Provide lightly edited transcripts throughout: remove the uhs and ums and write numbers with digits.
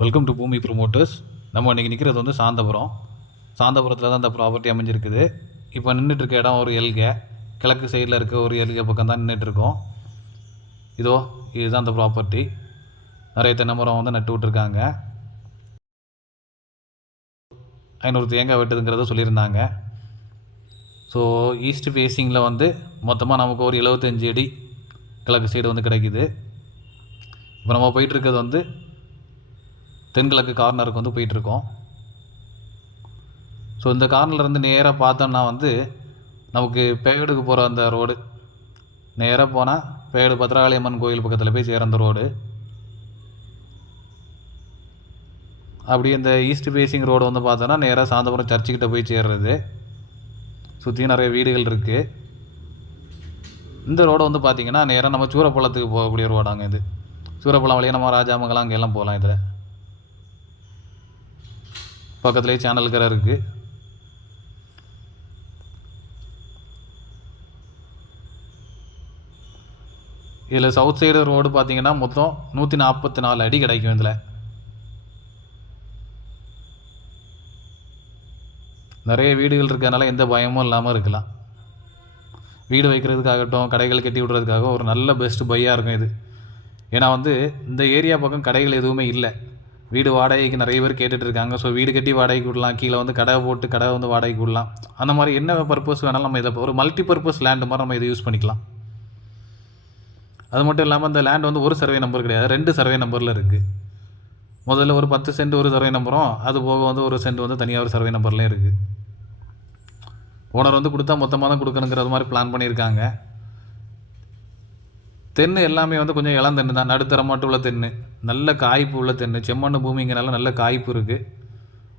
Welcome to பூமி promoters. நம்ம இன்றைக்கி நிற்கிறது வந்து சாந்தபுரத்தில் தான் இந்த ப்ராப்பர்ட்டி அமைஞ்சிருக்குது. இப்போ நின்றுட்டுருக்க இடம் ஒரு எல்கே, கிழக்கு சைடில் இருக்க ஒரு எல்கே பக்கம் தான் நின்றுட்டுருக்கோம். இதுதான் அந்த ப்ராப்பர்ட்டி. நிறைய தென்னை மரம் வந்து நட்டு விட்ருக்காங்க. 500 தேங்காய் வெட்டுதுங்கிறத சொல்லியிருந்தாங்க. ஸோ ஈஸ்ட் ஃபேஸிங்கில் வந்து மொத்தமாக நமக்கு ஒரு 75 அடி கிழக்கு சைடு வந்து கிடைக்குது. இப்போ நம்ம போயிட்டுருக்கிறது வந்து தென்கிழக்கு கார்னருக்கு வந்து போயிட்டுருக்கோம். ஸோ இந்த கார்னர்லேருந்து நேராக பார்த்தோம்னா வந்து நமக்கு பேடுக்கு போகிற அந்த ரோடு நேராக போனால் பேடு பத்ரகாளி அம்மன் கோயில் பக்கத்தில் போய் சேர அந்த ரோடு. அப்படியே இந்த ஈஸ்ட் ஃபேஸிங் ரோடு வந்து பார்த்தோன்னா நேராக சாந்தபுரம் சர்ச்சுக்கிட்ட போய் சேர்றது. சுற்றியும் நிறைய வீடுகள் இருக்குது. இந்த ரோடு வந்து பார்த்திங்கன்னா நேராக நம்ம சூரப்பள்ளத்துக்கு போகக்கூடிய ரோடாங்க. இது சூரப்பள்ளம் வழியாக நம்ம ராஜாமங்கலம் அங்கெல்லாம் போகலாம். இதில் பக்கத்துலேயே சேனல் கரை இருக்குது. இதில் சவுத் சைடு ரோடு பார்த்திங்கன்னா மொத்தம் 144 அடி கிடைக்கும். இதில் நிறைய வீடுகள் இருக்கிறதுனால எந்த பயமும் இல்லாமல் இருக்கலாம். வீடு வைக்கிறதுக்காகட்டும், கடைகள் கட்டி விடுறதுக்காக ஒரு நல்ல பெஸ்ட் பையாக இருக்கும் இது. ஏன்னா வந்து இந்த ஏரியா பக்கம் கடைகள் எதுவுமே இல்லை. வீடு வாடகைக்கு நிறைய பேர் கேட்டுட்ருக்காங்க. ஸோ வீடு கட்டி வாடகைக்கு விடலாம், கீழே வந்து கடை போட்டு கடை வந்து வாடகைக்கு விடலாம். அந்த மாதிரி என்ன பர்பஸ் வேணாலும் நம்ம இதை ஒரு மல்டி பர்பஸ் லேண்டு மாதிரி நம்ம இதை யூஸ் பண்ணிக்கலாம். அது மட்டும் இல்லாமல் இந்த லேண்ட் வந்து ஒரு சர்வே நம்பர் கிடையாது, 2 சர்வே நம்பரில் இருக்குது. முதல்ல ஒரு 10 சென்ட் ஒரு சர்வே நம்பரும், அது போக வந்து ஒரு சென்ட் வந்து தனியாக ஒரு சர்வே நம்பர்லேயும் இருக்குது. ஓனர் வந்து கொடுத்தா மொத்தமாக தான் கொடுக்கணுங்கிறது மாதிரி பிளான் பண்ணியிருக்காங்க. தென்னை எல்லாமே வந்து கொஞ்சம் இளந்தென்னு தான், நடுத்தரமாட்டு உள்ள தென்னை, நல்ல காய்ப்பு உள்ள தென்னை. செம்மண்ணு பூமிங்கிறனால நல்ல காய்ப்பு இருக்குது.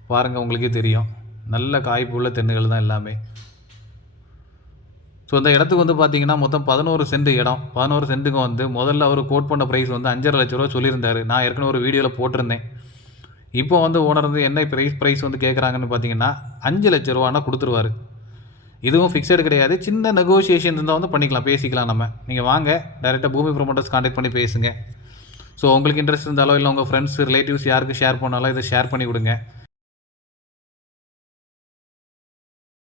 பாருங்கள், உங்களுக்கே தெரியும், நல்ல காய்ப்பு உள்ள தென்னைகள் தான் எல்லாமே. ஸோ இந்த இடத்துக்கு வந்து பார்த்திங்கன்னா மொத்தம் 11 சென்ட் இடம். 11 சென்ட்டுக்கு வந்து முதல்ல அவர் கோட் பண்ண ப்ரைஸ் வந்து 5.5 லட்ச ரூபா சொல்லியிருந்தார். நான் ஏற்கனவே ஒரு வீடியோவில் போட்டிருந்தேன். இப்போ வந்து ஓனர் வந்து என்ன ப்ரைஸ் வந்து கேட்குறாங்கன்னு பார்த்தீங்கன்னா 5 லட்ச ரூபானா கொடுத்துருவார். இதுவும் ஃபிக்ஸடு கிடையாது, சின்ன நெகோசியேஷன் இருந்தால் வந்து பண்ணிக்கலாம், பேசிக்கலாம். நம்ம நீங்கள் வாங்க, டைரெக்டாக பூமி ப்ரொமோட்டர்ஸ் கான்டாக்ட் பண்ணி பேசுங்க. ஸோ உங்களுக்கு இன்ட்ரெஸ்ட் இருந்தாலோ இல்லை உங்கள் ஃப்ரெண்ட்ஸ் ரிலேட்டிவ்ஸ் யாருக்கு ஷேர் பண்ணாலும் இதை ஷேர் பண்ணி விடுங்க.